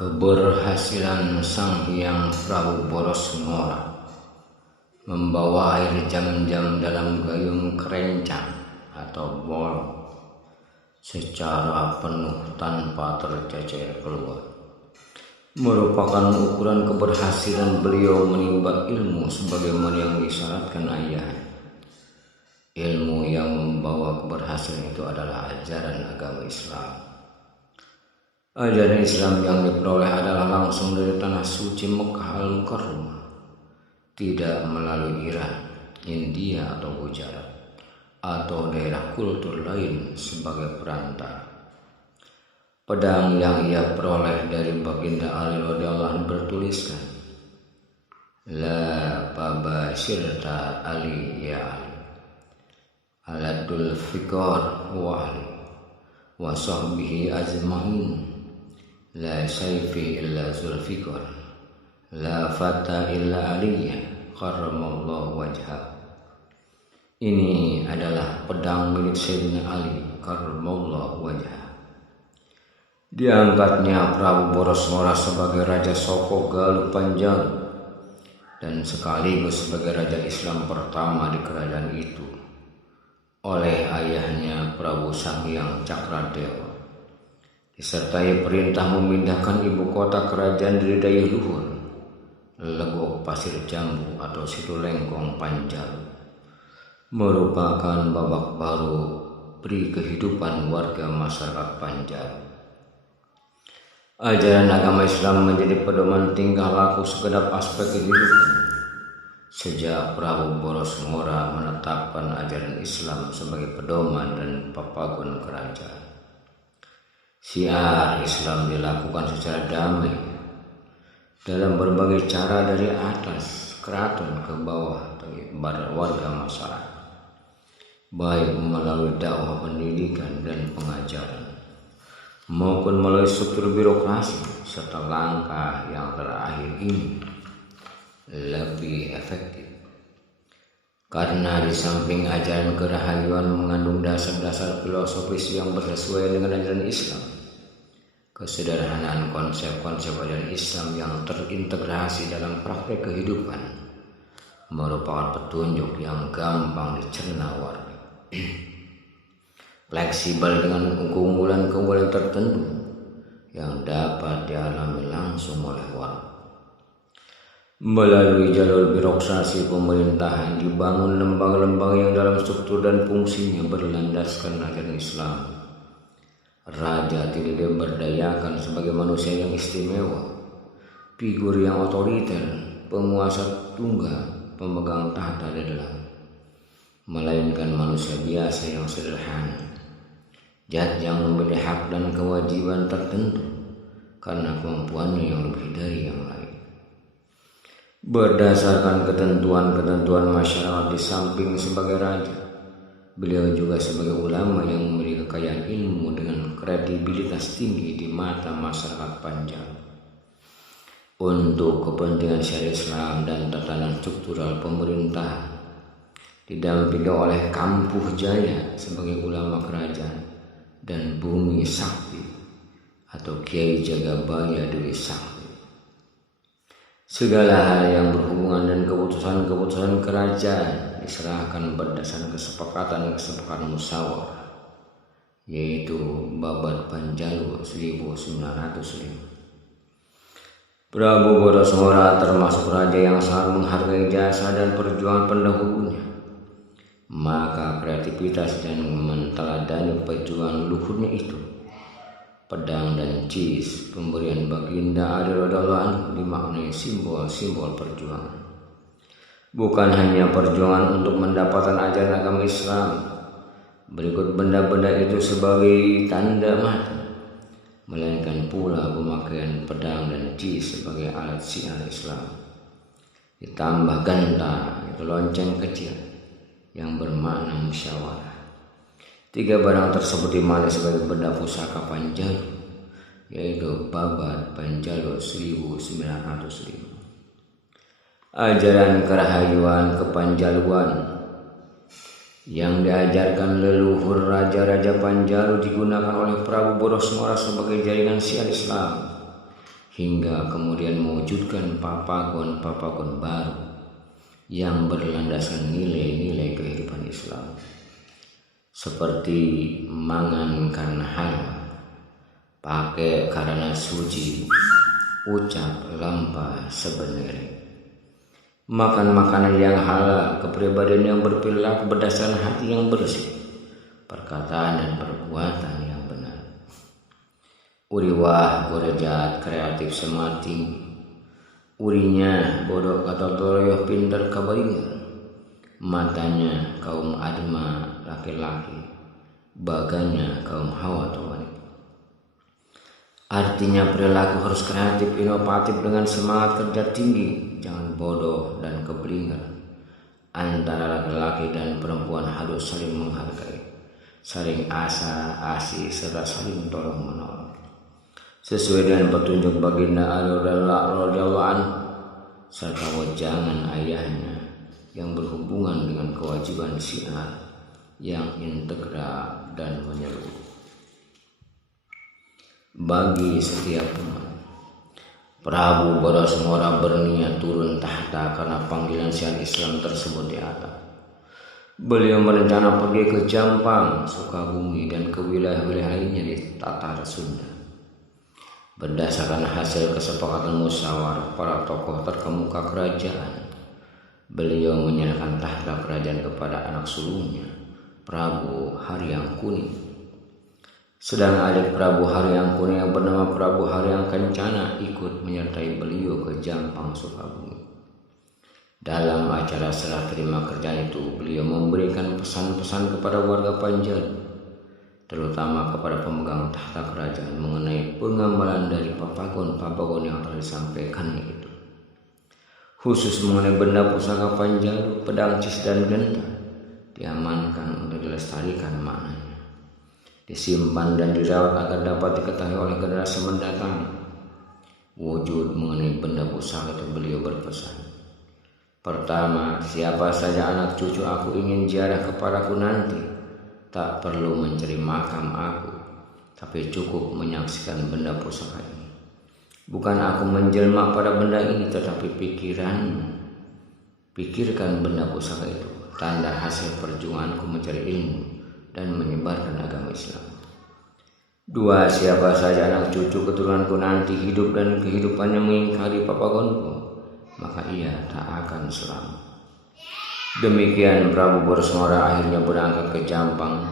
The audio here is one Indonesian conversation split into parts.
Keberhasilan Sang Hyang Prabu Boros Ngora membawa air jam-jam dalam gayung kerencang atau bol secara penuh tanpa tercecer keluar merupakan ukuran keberhasilan beliau menimba ilmu sebagaimana yang disyaratkan ayah. Ilmu yang membawa keberhasilan itu adalah ajaran agama Islam. Ajaran Islam yang diperoleh adalah langsung dari tanah suci Mekah Al-Mukarramah, tidak melalui Iran, India atau Gujarat atau daerah kultur lain sebagai perantara. Pedang yang ia peroleh dari Baginda Ali radhiyallahu anhu bertuliskan, La babashirta Ali ya Ali, aladul fikar wa Ali wa sahbihi azmahin, la sayfi illa zulfikar, la fata illa aliyah karramallahu wajhah. Ini adalah pedang milik Sayyidina Ali karramallahu wajhah. Diangkatnya Prabu Boros Ngora sebagai Raja Soko Galuh Panjalu dan sekaligus sebagai Raja Islam pertama di kerajaan itu oleh ayahnya Prabu Sanghyang Cakradewa, disertai perintah memindahkan ibu kota kerajaan dari Dayeuhluhur, Legok Pasir Jambu atau Situ Lengkong Panjalu, merupakan babak baru beri kehidupan warga masyarakat Panjalu. Ajaran agama Islam menjadi pedoman tingkah laku segenap aspek kehidupan sejak Prabu Boros Ngora menetapkan ajaran Islam sebagai pedoman dan papagon kerajaan. Syiar Islam dilakukan secara damai dalam berbagai cara dari atas keraton ke bawah kepada warga masyarakat, baik melalui dakwah pendidikan dan pengajaran maupun melalui struktur birokrasi, serta langkah yang terakhir ini lebih efektif karena di samping ajaran kerahayuan mengandung dasar-dasar filosofis yang bersesuaian dengan ajaran Islam, kesederhanaan konsep-konsep ajaran Islam yang terintegrasi dalam praktek kehidupan merupakan petunjuk yang gampang dicerna warga. Fleksibel dengan keunggulan-keunggulan tertentu yang dapat dialami langsung oleh warga. Melalui jalur birokrasi pemerintahan dibangun lembaga-lembaga yang dalam struktur dan fungsinya berlandaskan ajaran Islam. Raja tidak diberdayakan sebagai manusia yang istimewa, figur yang otoriter, penguasa tunggal, pemegang tahta adalah, melainkan manusia biasa yang sederhana, zat yang memiliki hak dan kewajiban tertentu karena kemampuannya yang lebih dari yang lain. Berdasarkan ketentuan-ketentuan masyarakat, di samping sebagai raja, beliau juga sebagai ulama yang memiliki kekayaan ilmu dengan kredibilitas tinggi di mata masyarakat Panjalu. Untuk kepentingan syariat Islam dan tatanan struktural pemerintah, didampingi oleh Kampuh Jaya sebagai ulama kerajaan dan Bumi Sakti atau Kiai Jagabaya Dewi Sakti. Segala hal yang berhubungan dan keputusan-keputusan kerajaan diserahkan berdasarkan kesepakatan musyawarah, yaitu Babat Panjalu 1905. Prabu Boros Ngora termasuk raja yang sangat menghargai jasa dan perjuangan pendahulunya. Maka kreativitas dan menteladani perjuangan leluhurnya itu, pedang dan cis pemberian Baginda Ali radhiyallahu anhu dimaknai simbol-simbol perjuangan. Bukan hanya perjuangan untuk mendapatkan ajaran agama Islam, berikut benda-benda itu sebagai tanda mata, melainkan pula pemakaian pedang dan cis sebagai alat syiar Islam. Ditambah ganta, itu lonceng kecil yang bermakna musyawarah. Tiga barang tersebut dimaknai sebagai benda pusaka Panjalu, yaitu Babat Panjalu 1905. Ajaran kerahayuan kepanjaluan yang diajarkan leluhur raja-raja Panjalu digunakan oleh Prabu Boros Ngora sebagai jaringan syiar Islam hingga kemudian mewujudkan papagon baru yang berlandaskan nilai-nilai kehidupan Islam, seperti mangan karena halal, pakai karena suci, ucap lampah sebenarnya, makan makanan yang halal, kepribadian yang berperilaku berdasarkan hati yang bersih, perkataan dan perbuatan yang benar. Uriwah gorejat kreatif semati, urinya bodoh kata toroyoh pinter kabaringan, matanya kaum adma laki-laki, baganya kaum hawa atau wanita. Artinya perilaku harus kreatif, inovatif dengan semangat kerja tinggi, jangan bodoh dan kebelingan. Antara laki-laki dan perempuan harus saling menghargai, saling asa-asi, serta saling tolong-menolong. Sesuai dengan petunjuk baginda Ali radhiyallahu anhu serta wejangan ayahnya yang berhubungan dengan kewajiban syiar yang integral dan menyeluruh bagi setiap umat. Prabu Borosmora berniat turun tahta karena panggilan syiar Islam tersebut di atas. Beliau merencana pergi ke Jampang, Sukabumi, dan ke wilayah-wilayah lainnya di Tatar Sunda. Berdasarkan hasil kesepakatan musyawarah para tokoh terkemuka kerajaan, beliau menyerahkan tahta kerajaan kepada anak sulungnya, Prabu Haryang Kuning. Sedang adik Prabu Haryang Kuning yang bernama Prabu Haryang Kencana ikut menyertai beliau ke Jampang, Sukabumi. Dalam acara serah terima kerjaan itu, beliau memberikan pesan-pesan kepada warga Panjalu, terutama kepada pemegang tahta kerajaan mengenai pengamalan dari papagon yang telah disampaikannya itu. Khusus mengenai benda pusaka Panjalu, pedang cis dan genta diamankan untuk dilestarikan maknanya, disimpan dan dirawat agar dapat diketahui oleh generasi mendatang. Wujud mengenai benda pusaka itu, beliau berpesan, pertama, siapa saja anak cucu aku ingin ziarah kepadaku nanti, tak perlu mencari makam aku, tapi cukup menyaksikan benda pusaka ini. Bukan aku menjelma pada benda ini, tetapi pikirkan benda pusaka itu, tanda hasil perjuanganku mencari ilmu dan menyebarkan agama Islam. Dua, siapa saja anak cucu keturunanku nanti hidup dan kehidupannya mengingkari papagonku, maka ia tak akan selamat. Demikian Prabu Borosmora akhirnya berangkat ke Jampang,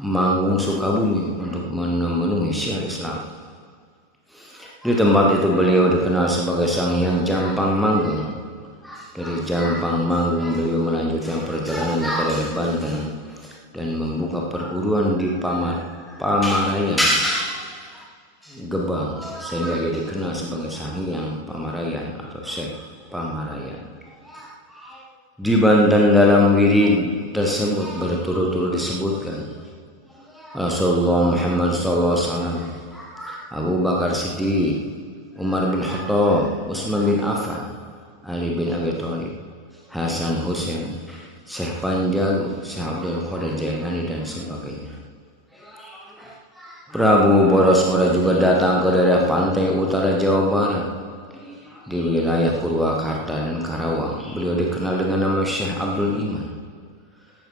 Manggung, Sukabumi untuk memenuhi syiar Islam. Di tempat itu beliau dikenal sebagai Sang Hyang Jampang Manggung. Dari Jampang Manggung beliau melanjutkan perjalanannya ke daerah Banten dan membuka perguruan di Pamarayan, Gebang, sehingga ia dikenal sebagai Sang Hyang Pamarayan atau Syekh Pamarayan. Di Banten dalam wirid tersebut berturut-turut disebutkan Rasulullah Muhammad SAW, Abu Bakar Siddiq, Umar bin Khattab, Utsman bin Affan, Ali bin Abi Thalib, Hasan Hussein, Syekh Panjalu, Syekh Abdul Qadir Jailani, dan sebagainya. Prabu Borosmora juga datang ke daerah pantai utara Jawa Barat. Di wilayah Purwakarta dan Karawang, beliau dikenal dengan nama Syekh Abdul Iman.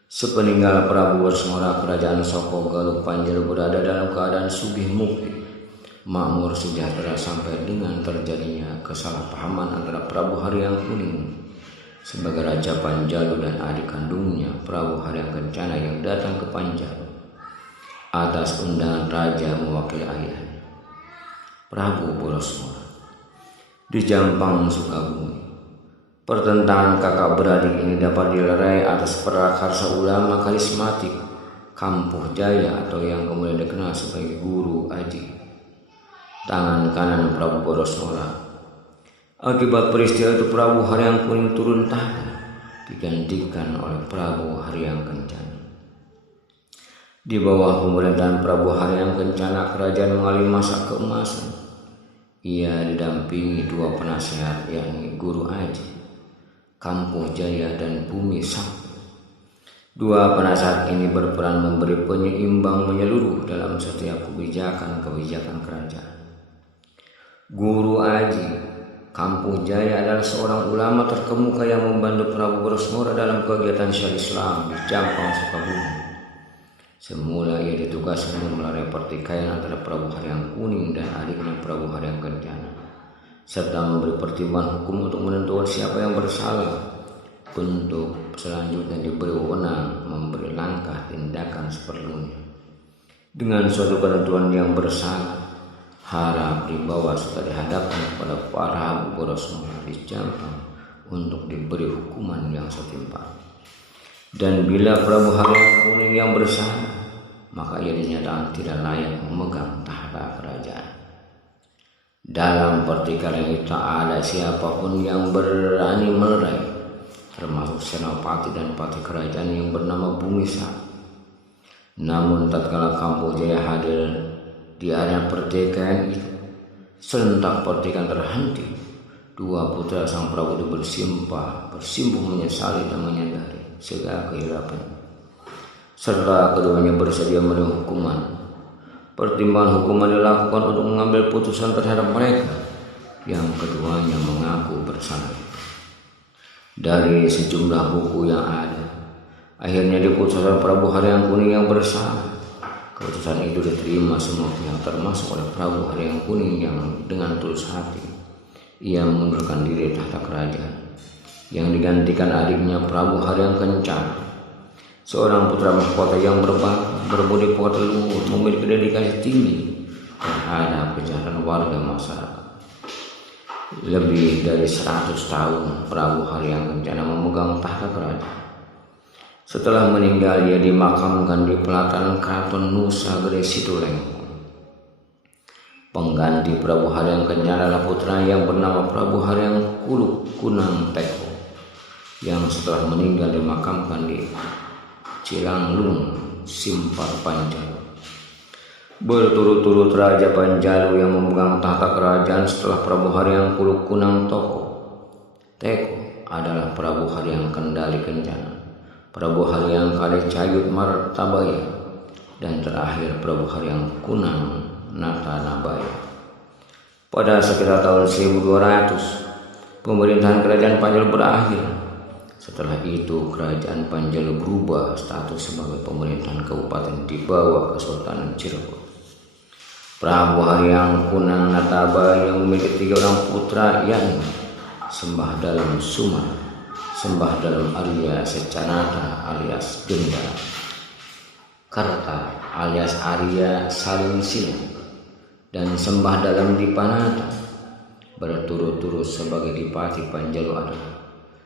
Sepeninggal Prabu Borosmora, kerajaan Soko Galuh Panjalu berada dalam keadaan sugih mukmin, makmur sejahtera sampai dengan terjadinya kesalahpahaman antara Prabu Haryang Kuning sebagai Raja Panjalu dan adik kandungnya Prabu Haryang Kencana yang datang ke Panjalu atas undangan raja mewakili ayahnya, Prabu Borosmora. Di Jampang, Sukabumi, pertentangan kakak beradik ini dapat dilerai atas prakarsa ulama karismatik Kampuh Jaya atau yang kemudian dikenal sebagai Guru Aji, tangan kanan Prabu Borosmora. Akibat peristiwa itu Prabu Haryang Kuning turun tahta, digantikan oleh Prabu Haryang Kencana. Di bawah pemerintahan Prabu Haryang Kencana, kerajaan mengalami masa keemasan. Ia didampingi dua penasehat, yakni Guru Aji, Kampuh Jaya, dan Bumi Sakti. Dua penasehat ini berperan memberi penyeimbang menyeluruh dalam setiap kebijakan kerajaan. Guru Aji Kampuh Jaya adalah seorang ulama terkemuka yang membantu Prabu Brosmora dalam kegiatan Syariah Islam di Jampang, Sukabumi. Semula ia ditugaskan melalui pertikaian antara Prabu Haryang Kuning dan adiknya Prabu Haryang Kencana, serta memberi pertimbangan hukum untuk menentukan siapa yang bersalah, untuk selanjutnya diberi wewenang memberi langkah tindakan seperlunya. Dengan suatu ketentuan yang bersalah, harap dibawa serta dihadapkan kepada Prabu Brosmora di Jampang untuk diberi hukuman yang setimpal. Dan bila Prabu Haryang Kuning yang bersalah, maka ia dinyatakan tidak layak memegang tahta kerajaan. Dalam pertikaian itu tak ada siapapun yang berani melerai, termasuk senopati dan pati kerajaan yang bernama Bumisa. Namun tatkala Kampuh Jaya hadir di area pertikaian itu, serentak pertikaian terhenti. Dua putra sang Prabu itu bersimpuh menyesali dan menyadari segala kehilapan, serta keduanya bersedia menerima hukuman. Pertimbangan hukuman dilakukan untuk mengambil putusan terhadap mereka yang keduanya mengaku bersalah. Dari sejumlah buku yang ada, akhirnya diputuskan Prabu Haryang Kuning yang bersalah. Keputusan itu diterima semua pihak, termasuk oleh Prabu Haryang Kuning yang dengan tulus hati ia mengundurkan diri tahta kerajaan, yang digantikan adiknya Prabu Haryang Kencana, seorang putra mahkota yang berbudi pekerti luhur, memiliki dedikasi tinggi terhadap kejahatan warga masyarakat. Lebih dari 100 tahun Prabu Haryang Kencana memegang tahta kerajaan. Setelah meninggal, ia dimakamkan di pelataran Keraton Nusa Gede Situlengkong. Pengganti Prabu Haryang Kencana adalah putra yang bernama Prabu Haryang Kuluk Kunang Teko, yang setelah meninggal dimakamkan di Cilanglung, Simpar Panjalu. Berturut-turut Raja Panjalu yang memegang tahta kerajaan setelah Prabu Haryang Kuluk Kunang Teko adalah Prabu Haryang Kendali Kencana, Prabu Haryang Kalecayut Martabaya, dan terakhir Prabu Haryang Kunang Natanabaya. Pada sekitar tahun 1200, pemerintahan kerajaan Panjalu berakhir. Setelah itu, kerajaan Panjalu berubah status sebagai pemerintahan kabupaten di bawah Kesultanan Cirebon. Prabu Haryang Kunang Natabaya yang memiliki 3 orang putra, yakni Sembah Dalam Sumar, Sembah Dalam Arya Secanata alias Genda, Karta alias Arya Saling Sina, dan Sembah Dalam Dipanata. Berturut-turut sebagai Dipati Panjalu adalah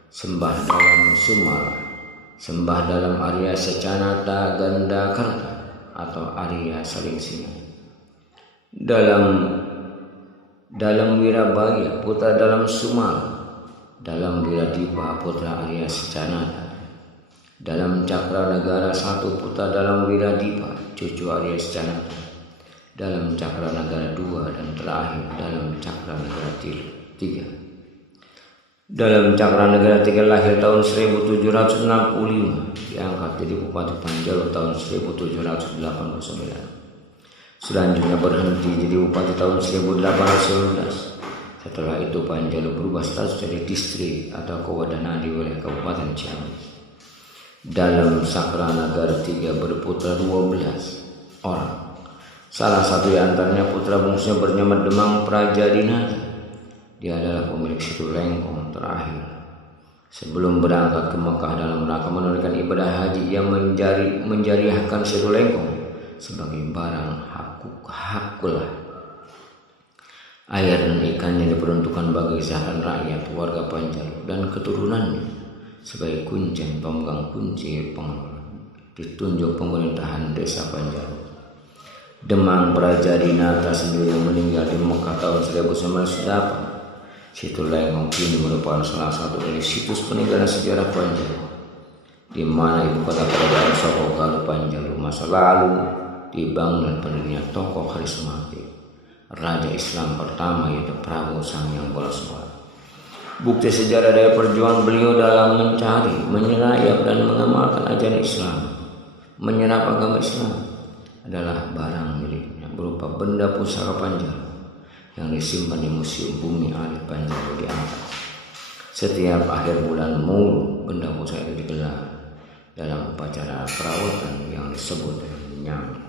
Sembah Dalam Sumar, Sembah Dalam Arya Secanata Ganda Karta atau Arya Saling Sina. Dalam Wirabaya putra Dalam Sumar, dalam Wiradipa putra Arya Secanata, dalam Cakra Negara 1 putra dalam Wiradipa cucu Arya Secanata, dalam Cakra Negara 2, dan terakhir dalam Cakra Negara 3. Dalam Cakra Negara 3 lahir tahun 1765, diangkat jadi Bupati Panjalu tahun 1789. Selanjutnya berhenti jadi bupati tahun 1812. Setelah itu Panjalu berubah status jadi distrik atau kewadanaan di wilayah Kabupaten Ciamis. Dalam Cakra Negara 3 berputra 12 orang. Salah satu di antaranya putra bungsunya bernama Demang Prajadinata. Dia adalah pemilik Situlengkong terakhir. Sebelum berangkat ke Mekah dalam rangka menunaikan ibadah haji, yang menjariahkan Situlengkong sebagai barang hakulah. Air dan ikannya diperuntukkan bagi kesehatan rakyat warga Panjalu dan keturunannya sebagai kuncen pemegang kunci pengelola. Ditunjuk pemerintahan desa Panjalu. Demang Prajadinata sendiri yang meninggal di Mekah tahun 1908. Situlengkong kini merupakan salah satu dari situs peninggalan sejarah Panjalu, di mana ibu kota kerajaan Sokogalu Panjalu masa lalu dibangun dan pendirinya tokoh karismatik Raja Islam pertama, yaitu Prabu Sangyang Brosmora. Bukti sejarah dari perjuangan beliau dalam mencari, menyerap dan mengamalkan ajaran Islam, menyerap agama Islam adalah barang miliknya berupa benda pusaka Panjalu yang disimpan di Museum Bumi Alit Panjalu diangkat. Setiap akhir bulan mulu benda pusaka itu digelar dalam upacara perawatan yang disebut dengan nyang.